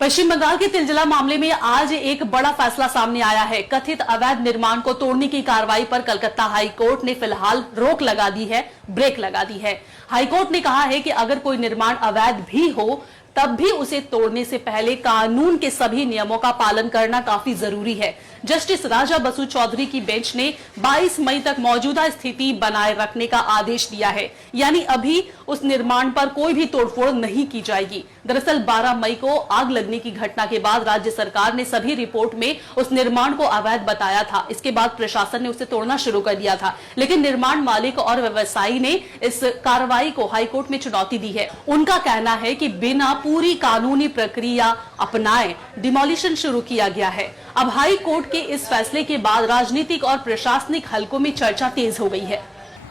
पश्चिम बंगाल के तिलजला मामले में आज एक बड़ा फैसला सामने आया है। कथित अवैध निर्माण को तोड़ने की कार्रवाई पर कलकत्ता हाई कोर्ट ने फिलहाल रोक लगा दी है, ब्रेक लगा दी है। हाई कोर्ट ने कहा है कि अगर कोई निर्माण अवैध भी हो तब भी उसे तोड़ने से पहले कानून के सभी नियमों का पालन करना काफी जरूरी है। जस्टिस राजा बसु चौधरी की बेंच ने 22 मई तक मौजूदा स्थिति बनाए रखने का आदेश दिया है, यानी अभी उस निर्माण पर कोई भी तोड़फोड़ नहीं की जाएगी। दरअसल 12 मई को आग लगने की घटना के बाद राज्य सरकार ने सभी रिपोर्ट में उस निर्माण को अवैध बताया था। इसके बाद प्रशासन ने उसे तोड़ना शुरू कर दिया था, लेकिन निर्माण मालिक और व्यवसायी ने इस कार्रवाई को हाईकोर्ट में चुनौती दी है। उनका कहना है कि बिना पूरी कानूनी प्रक्रिया अपनाए डिमोलिशन शुरू किया गया है। अब हाई कोर्ट के इस फैसले के बाद राजनीतिक और प्रशासनिक हलकों में चर्चा तेज हो गई है।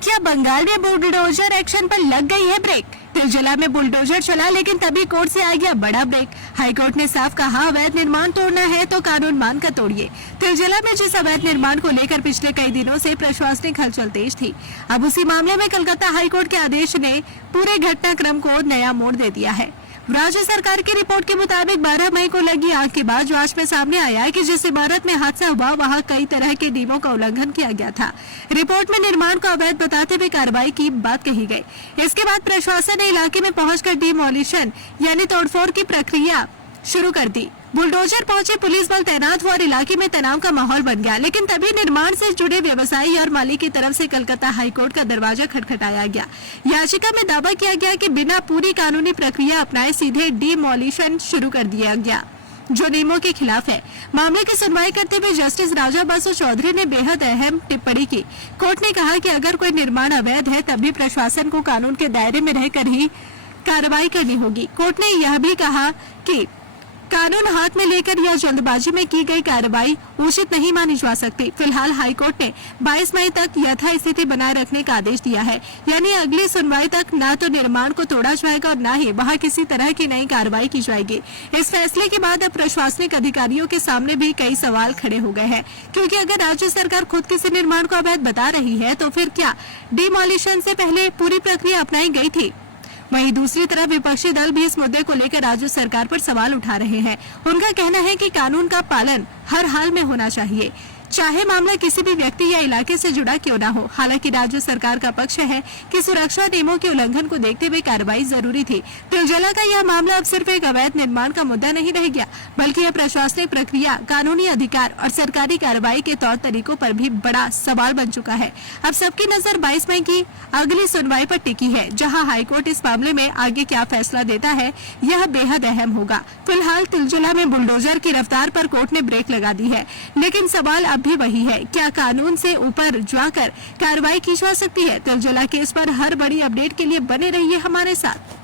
क्या बंगाल में बुलडोजर एक्शन पर लग गई है ब्रेक? तिलजला में बुलडोजर चला, लेकिन तभी कोर्ट से आ गया बड़ा ब्रेक। हाईकोर्ट ने साफ कहा, अवैध निर्माण तोड़ना है तो कानून मानकर तोड़िए। तिलजला में जिस अवैध निर्माण को लेकर पिछले कई दिनों से प्रशासनिक हलचल तेज थी, अब उसी मामले में कलकत्ता हाईकोर्ट के आदेश ने पूरे घटनाक्रम को नया मोड़ दे दिया है। राज्य सरकार की रिपोर्ट के मुताबिक 12 मई को लगी आग के बाद जांच में सामने आया है कि जिस इमारत में हादसा हुआ वहां कई तरह के नियमों का उल्लंघन किया गया था। रिपोर्ट में निर्माण को अवैध बताते हुए कार्रवाई की बात कही गई। इसके बाद प्रशासन ने इलाके में पहुंचकर डिमोलिशन यानी तोड़फोड़ की प्रक्रिया शुरू कर दी। बुलडोजर पहुंचे, पुलिस बल तैनात हुआ और इलाके में तनाव का माहौल बन गया। लेकिन तभी निर्माण से जुड़े व्यवसायी और मालिक की तरफ से कलकत्ता हाईकोर्ट का दरवाजा खटखटाया गया। याचिका में दावा किया गया कि बिना पूरी कानूनी प्रक्रिया अपनाए सीधे डिमोलिशन शुरू कर दिया गया, जो नियमों के खिलाफ है। मामले की सुनवाई करते हुए जस्टिस राजा बसु चौधरी ने बेहद अहम टिप्पणी की। कोर्ट ने कहा कि अगर कोई निर्माण अवैध है तब भी प्रशासन को कानून के दायरे में रहकर ही कार्रवाई करनी होगी। कोर्ट ने यह भी कहा कि कानून हाथ में लेकर या जल्दबाजी में की गई कार्रवाई उचित नहीं मानी जा सकती। फिलहाल हाईकोर्ट ने 22 मई तक यथास्थिति बनाए रखने का आदेश दिया है, यानी अगली सुनवाई तक न तो निर्माण को तोड़ा जाएगा और न ही वहां किसी तरह की नई कार्रवाई की जाएगी। इस फैसले के बाद अब प्रशासनिक अधिकारियों के सामने भी कई सवाल खड़े हो गए हैं, क्योंकि अगर राज्य सरकार खुद किसी निर्माण को अवैध बता रही है तो फिर क्या डिमोलिशन से पहले पूरी प्रक्रिया अपनाई गई थी? वहीं दूसरी तरफ विपक्षी दल भी इस मुद्दे को लेकर राज्य सरकार पर सवाल उठा रहे हैं। उनका कहना है कि कानून का पालन हर हाल में होना चाहिए, चाहे मामला किसी भी व्यक्ति या इलाके से जुड़ा क्यों न हो। हालांकि राज्य सरकार का पक्ष है कि सुरक्षा नियमों के उल्लंघन को देखते हुए कार्रवाई जरूरी थी। तिलजला का यह मामला अब सिर्फ एक अवैध निर्माण का मुद्दा नहीं रह गया, बल्कि यह प्रशासनिक प्रक्रिया, कानूनी अधिकार और सरकारी कार्रवाई के तौर तरीकों पर भी बड़ा सवाल बन चुका है। अब सबकी नजर 22 मई की अगली सुनवाई पर टिकी है, जहाँ हाईकोर्ट इस मामले में आगे क्या फैसला देता है, यह बेहद अहम होगा। फिलहाल तिलजला में बुलडोजर की रफ्तार पर कोर्ट ने ब्रेक लगा दी है, लेकिन सवाल भी वही है, क्या कानून से ऊपर जाकर कार्रवाई की जा सकती है? तिलजला केस पर हर बड़ी अपडेट के लिए बने रहिए हमारे साथ।